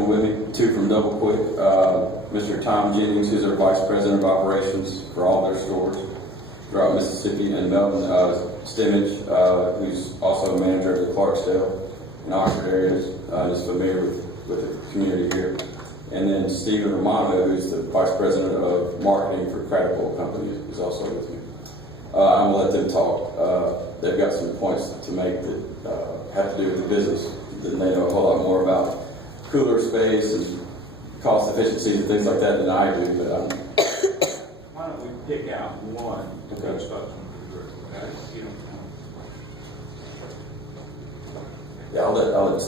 With me, two from Double Quick, Mr. Tom Jennings, who's our Vice President of Operations for all their stores throughout Mississippi, and Melvin Stimmage, who's also a manager of the Clarksdale and Oxford areas, is familiar with the community here. And then Stephen Romano, who's the Vice President of Marketing for Credible Company, is also with me. I'm going to let them talk. They've got some points to make that have to do with the business that they know a whole lot more about. Cooler space and cost efficiencies and things like that than I do, but why don't we pick out one to Okay. each of them? Okay? You know. yeah, I'll let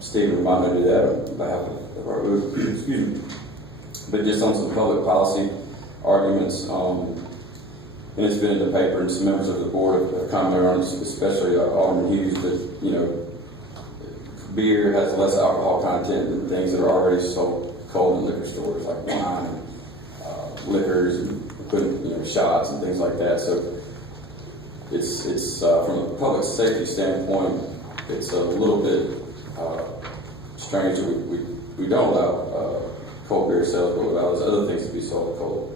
Stephen Romano do that on behalf of our group. Excuse me. But just on some public policy arguments, and it's been in the paper, and some members of the board have commented on this, especially Alderman Hughes, that, you know, beer has less alcohol content than things that are already sold cold in liquor stores, like wine and liquors and putting, you know, shots and things like that. So it's from a public safety standpoint, it's a little bit strange that we don't allow cold beer sales, but allow other things to be sold cold.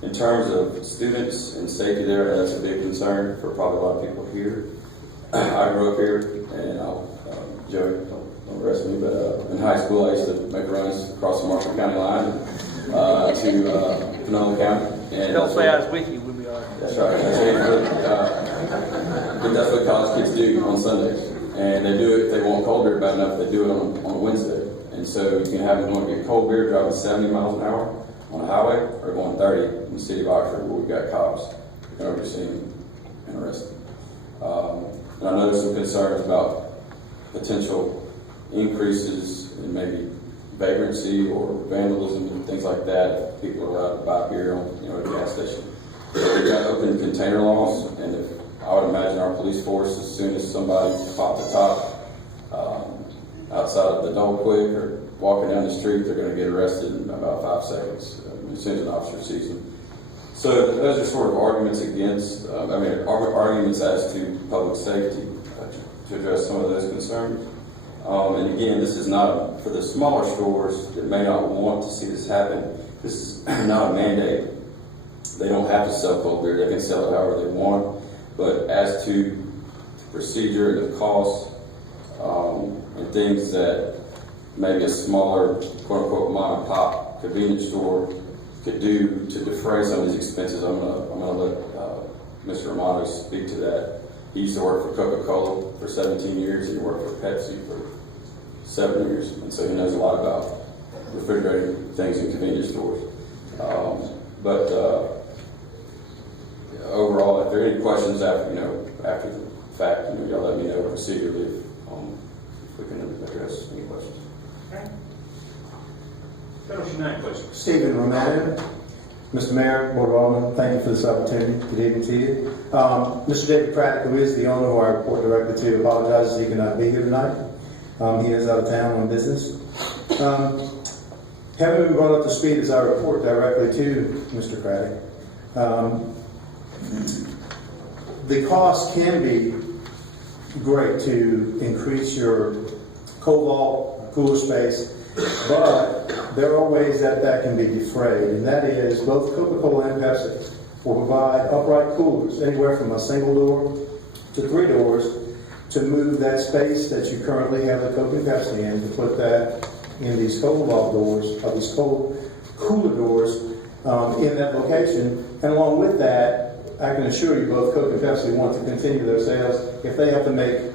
In terms of students and safety there, that's a big concern for probably a lot of people here. I grew up here, and Joey, don't arrest me, but in high school I used to make runs across the Marshall County line to Pinole County. And don't say I was with you, we'll be all right. That's right. But that's what college kids do on Sundays. And they do it, if they want cold beer bad enough, they do it on Wednesday. And so you can have them going to get cold beer driving 70 miles an hour on a highway, or going 30 in the city of Oxford, where we've got cops who can oversee them and arrest them. And I know there's some concerns about potential increases in maybe vagrancy or vandalism and things like that if people are allowed to buy beer on, you know, at a gas station. We've got open container laws, and if I would imagine our police force, as soon as somebody popped the top outside of the Double Quick or walking down the street, they're going to get arrested in about 5 seconds as soon as an officer sees them. So those are sort of arguments against, arguments as to public safety to address some of those concerns. And again, this is not for the smaller stores that may not want to see this happen. This is not a mandate. They don't have to sell cold beer. They can sell it however they want. But as to the procedure and the cost and things that maybe a smaller, quote-unquote, mom-and-pop convenience store could do to defray some of these expenses, I'm gonna let Mr. Romano speak to that. He used to work for Coca-Cola for 17 years. He worked for Pepsi for 7 years, and so he knows a lot about refrigerated things in convenience stores. But overall, if there are any questions after the fact, y'all let me know procedurally if we can address any questions. Okay. What's your name, please? Stephen Romano. Mr. Mayor, Board of Aldermen, thank you for this opportunity. Good evening to you. Mr. David Pratt, who is the owner who I report directly to, apologizes he cannot be here tonight. He is out of town on business. Having been brought up to speed as I report directly to Mr. Craddock, the cost can be great to increase your cold vault, cooler space, but there are ways that can be defrayed, and that is both Coca-Cola and Pepsi will provide upright coolers, anywhere from a single door to 3 doors, to move that space that you currently have the Coke and Pepsi in, to put that in these cold vault doors, or these cold cooler doors in that location. And along with that, I can assure you both Coke and Pepsi want to continue their sales. If they have to make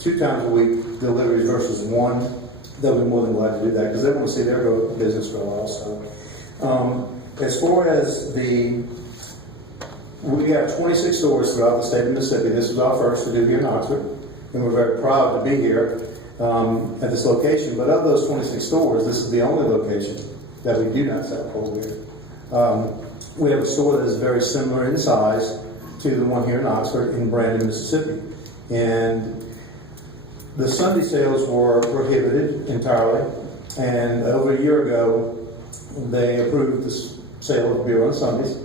2 times a week deliveries versus 1, they'll be more than glad to do that because they want to see their business grow also. As far as we have 26 stores throughout the state of Mississippi. This is our first to do here in Oxford, and we're very proud to be here at this location. But of those 26 stores, this is the only location that we do not sell cold beer. We have a store that is very similar in size to the one here in Oxford in Brandon, Mississippi. And the Sunday sales were prohibited entirely, and over a year ago, they approved the sale of beer on Sundays.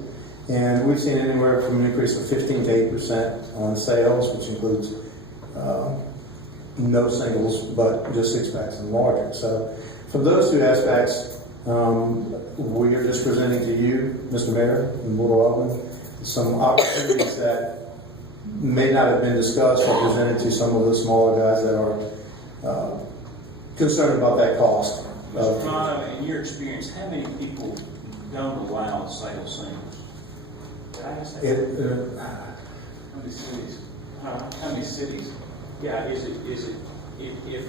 And we've seen anywhere from an increase of 15 to 8% on sales, which includes no singles, but just six packs and larger. So from those two aspects, we are just presenting to you, Mr. Mayor and Board of Aldermen, some opportunities that may not have been discussed or presented to some of the smaller guys that are concerned about that cost. Mr. Romano, in your experience, how many people don't allow sale singles? Did I ask that? How many cities? How many cities? Yeah, is it, if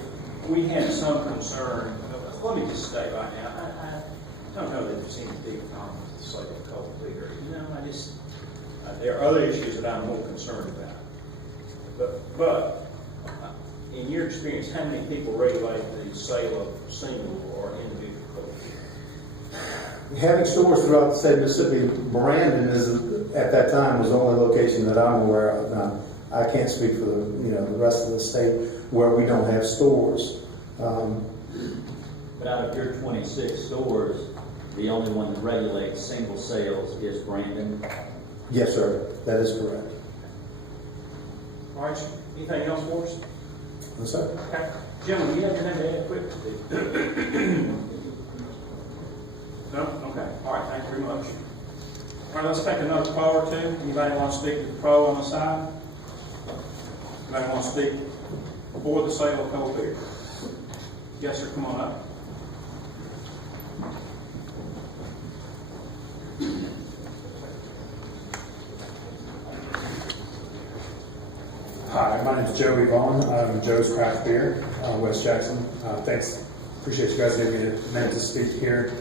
we had some concern, let me just state right now, I don't know that there's any big problem with the sale of cold beer. You know, there are other issues that I'm more concerned about. But in your experience, how many people regulate the sale of single or individual cold beer? Having stores throughout the state of Mississippi, Brandon at that time was the only location that I'm aware of. Now, I can't speak for the rest of the state where we don't have stores. But out of your 26 stores, the only one that regulates single sales is Brandon? Yes, sir. That is correct. All right, anything else for us? Yes, sir. Okay. Gentlemen, you have your name to add quick? No? Okay. All right, thank you very much. All right, let's take another poll or two. Anybody want to speak to the pro on the side? Anybody want to speak for the sale of cold beer? Yes, sir, come on up. Hi, my name is Joey Vaughn. I'm Joe's Craft Beer, West Jackson. Thanks. Appreciate you guys giving me a minute to speak here.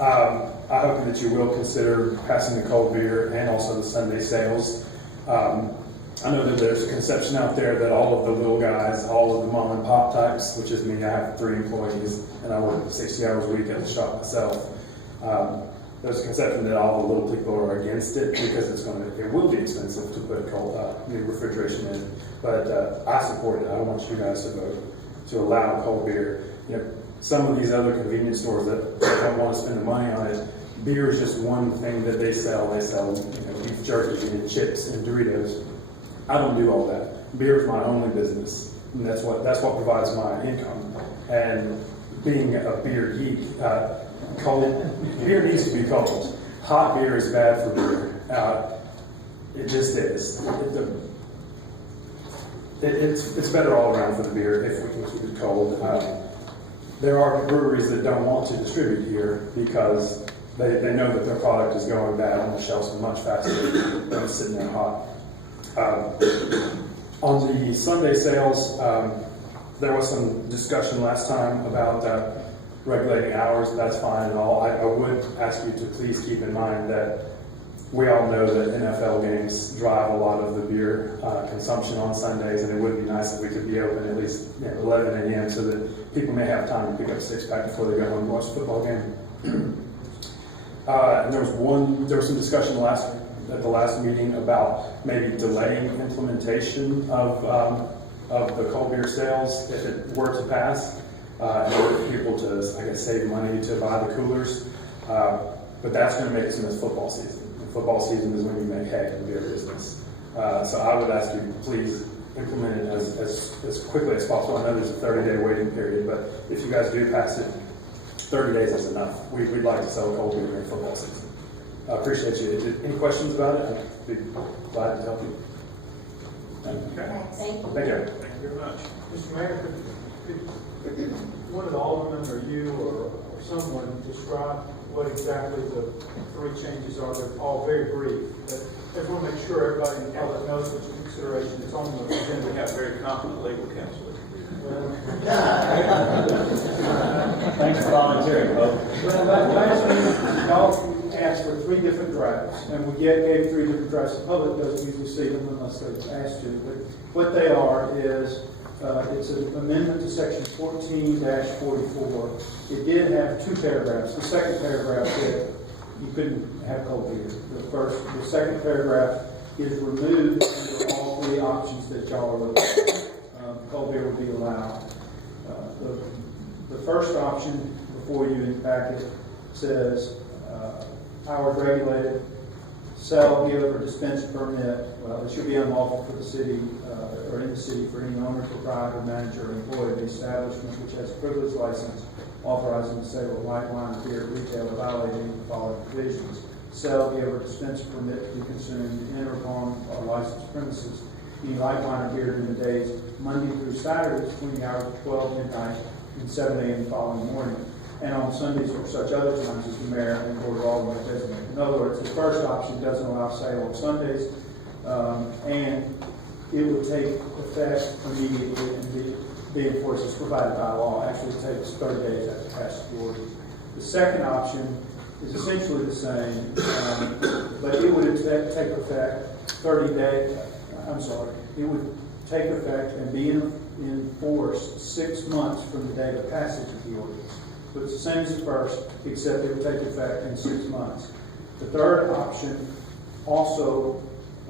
I hope that you will consider passing the cold beer and also the Sunday sales. I know that there's a conception out there that all of the little guys, all of the mom and pop types, which is me, I have 3 employees and I work 60 hours a week at the shop myself. There's a conception that all the little people are against it because it will be expensive to put new refrigeration in. But I support it. I want you guys to vote to allow cold beer. Some of these other convenience stores that don't want to spend the money on it, beer is just one thing that they sell. They sell beef jerky and chips and Doritos. I don't do all that. Beer is my only business, and that's what provides my income. And being a beer geek, beer needs to be cold. Hot beer is bad for beer. It just is. It's better all around for the beer if we can keep it cold. There are breweries that don't want to distribute here because they know that their product is going bad on the shelves much faster than it's sitting there hot. On the Sunday sales, there was some discussion last time about regulating hours. That's fine and all. I would ask you to please keep in mind that we all know that NFL games drive a lot of the beer consumption on Sundays, and it would be nice if we could be open at least 11 a.m. so that people may have time to pick up a 6-pack before they go home and watch a football game. And there was some discussion at the last meeting about maybe delaying implementation of the cold beer sales if it were to pass, in order for people to, I guess, save money to buy the coolers. But that's going to make it so it's football season. Football season is when you make hay in the beer business. So I would ask you, please implement it as quickly as possible. I know there's a 30-day waiting period, but if you guys do pass it, 30 days is enough. We'd like to sell cold beer during football season. I appreciate you. Any questions about it? I'd be glad to help you. Okay. Thank you. Thank you. Thank you very much. Mr. Mayor, could one of the aldermen or you or someone describe what exactly the 3 changes are? They're all very brief, but I just want to make sure everybody in the public knows which consideration is on the We agenda. have very competent legal counsel. Thanks for volunteering, folks. Well, last meeting, y'all asked for 3 different drafts, and we gave 3 different drafts. The public doesn't usually see them unless they've asked to, but what they are is it's an amendment to section 14-44. It did have 2 paragraphs. The second paragraph said you couldn't have cold beer. The second paragraph is removed under all 3 options that y'all are looking at. Cold beer will be allowed. The first option before you in the packet says hours regulated. sell, give, or dispense a permit, well, it should be unlawful for the city, or in the city for any owner, proprietor, manager, or employee of the establishment which has a privileged license authorizing the sale of light wine or beer at retail violating the following provisions. Sell, give, or dispense a permit to be consumed in or upon licensed premises any light wine or beer during the days Monday through Saturday between the hours of 12 midnight and 7 a.m. the following morning, and on Sundays or such other times as the mayor and board of aldermen designate. In other words, the first option doesn't allow sale on Sundays, and it would take effect immediately and be enforced as provided by law. Actually, it takes 30 days after passage of the ordinance. The second option is essentially the same, but it would take effect 30 days. It would take effect and be enforced 6 months from the date of passage of the ordinance. So it's the same as the first, except it would take effect in 6 months. The third option also,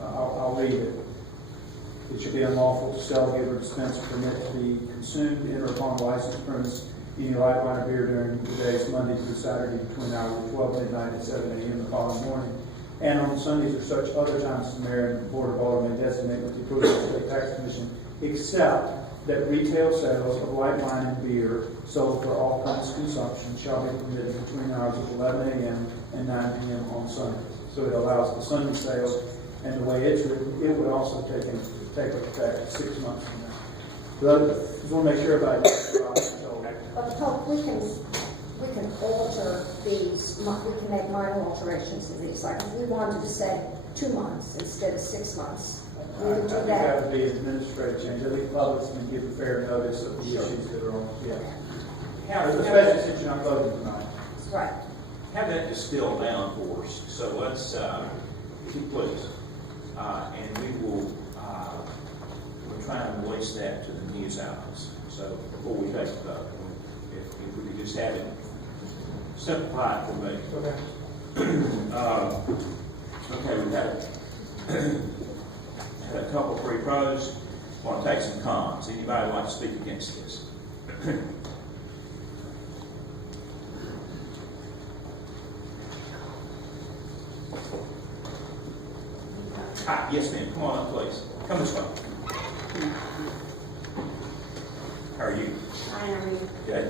I'll read it. It should be unlawful to sell, give, or dispense a permit to be consumed in or upon a licensed premise any light wine or beer during the days Monday through Saturday between hours of 12 midnight and 7 a.m. the following morning, and on Sundays or such other times the mayor and board of aldermen designate with the approval of the state tax commission, except that retail sales of light wine and beer sold for off-premise consumption shall be permitted between the hours of 11 a.m. and 9 p.m. on Sundays. So it allows the Sunday sales, and the way it's written, it would also take effect 6 months from now. But I just want to make sure about it. But Pope, we can alter these, we can make minor alterations to these. Like if we wanted to say 2 months instead of 6 months, we would do I think that. that would be an administrative change. I think the public's going to give a fair notice of the issues that are on. Yeah. Especially since you're not voting tonight. Right. Have that distilled down for us. So let's, if you please, and we will, we'll try and voice that to the news outlets. So before we take the vote, if we could just have it simplified for me. Okay. Okay, we've had a couple of free pros. Want to take some cons. Anybody like to speak against this? Hi, yes, ma'am. Come on up, please. Come this way. How are you? Hi, how are you? Good.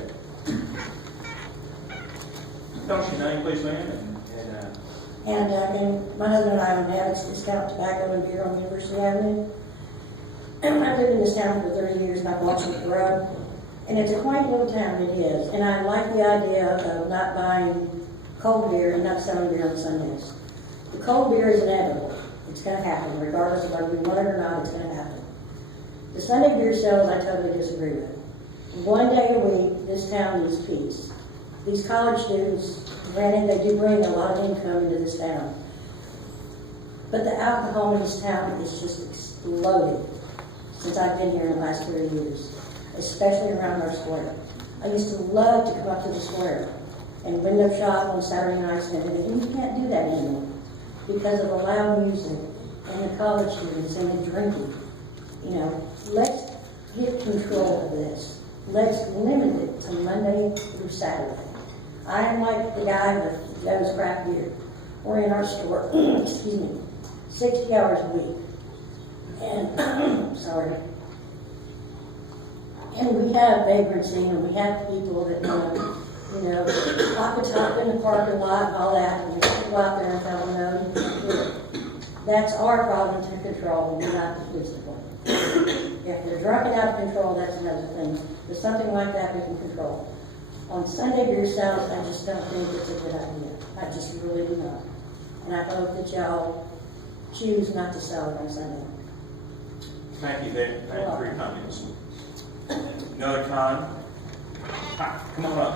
Tell us your name, please, ma'am. And my husband and I own Habits Discount Tobacco and Beer on University Avenue. I've lived in this town for 30 years and I've watched it grow. And it's a quaint little town, it is. And I like the idea of not buying cold beer and not selling beer on Sundays. The cold beer is inevitable. It's going to happen. Regardless of whether we want it or not, it's going to happen. The Sunday beer sales, I totally disagree with. One day a week, this town needs peace. These college students, granted, they do bring a lot of income into this town. But the alcohol in this town is just exploded since I've been here in the last 30 years, especially around our square. I used to love to come up to the square and window shop on Saturday nights and everything. And you can't do that anymore because of the loud music and the college students and the drinking. You know, let's get control of this. Let's limit it to Monday through Saturday. I am like the guy with Joe's Craft Beer. We're in our store, excuse me, 60 hours a week. And, sorry. And we have vagrancy and we have people that pop a top in the parking lot and all that, and we have to go out there and tell them, no, you can't do it. That's our problem to control, and not the police department. If they're drunk and out of control, that's another thing. But something like that we can control. On Sunday beer sales, I just don't think it's a good idea. I just really do not. And I hope that y'all choose not to sell it on Sunday. Thank you there. Thank you for your comments. Another con? Hi, come on up.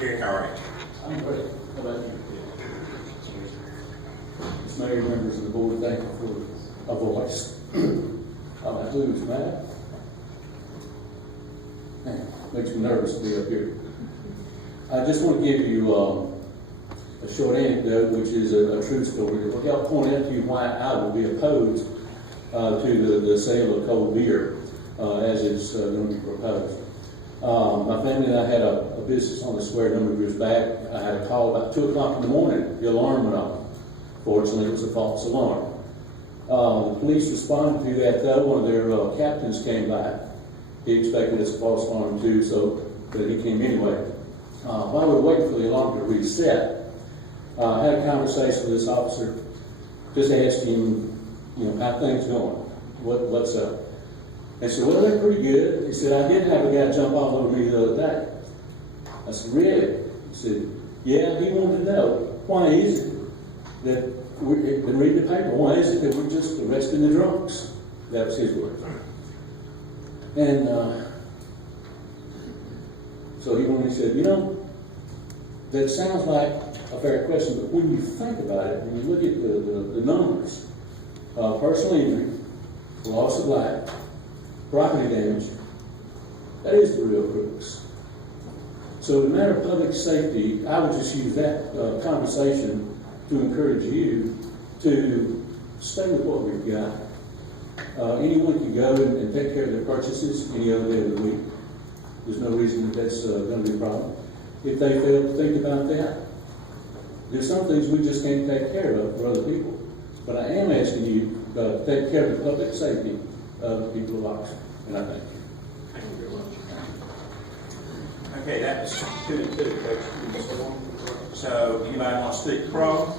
Here, how are you? I'm great. How about you? Ms. Mayor, members of the board, thank you for a voice. I too is mad. Man, makes me nervous to be up here. I just want to give you a short anecdote, which is a true story, that will help point out to you why I would be opposed to the sale of cold beer as it's going to be proposed. My family and I had a business on the square a number of years back. I had a call about 2 o'clock in the morning. The alarm went off. Fortunately, it was a false alarm. The police responded to that, though. One of their captains came by. He expected it's a false alarm, too, but he came anyway. While we were waiting for the alarm to reset, I had a conversation with this officer, just asked him, how things going? What's up? I said, well, they're pretty good. He said, I did have a guy jump all over me the other day. I said, really? He said, yeah, he wanted to know, why is it that we've been reading the paper, why is it that we're just arresting the drunks? That was his word. And so he said, that sounds like a fair question, but when you think about it, when you look at the numbers, personal injury, loss of life, property damage, that is the real crux. So in the matter of public safety, I would just use that conversation to encourage you to stay with what we've got. Anyone can go and take care of their purchases any other day of the week. There's no reason that's going to be a problem. If they fail to think about that, there's some things we just can't take care of for other people. But I am asking you to take care of the public safety of the people of Oxford, and I thank you. Thank you very much. Okay, that was 2 and 2, Coach. So, anybody want to speak pro?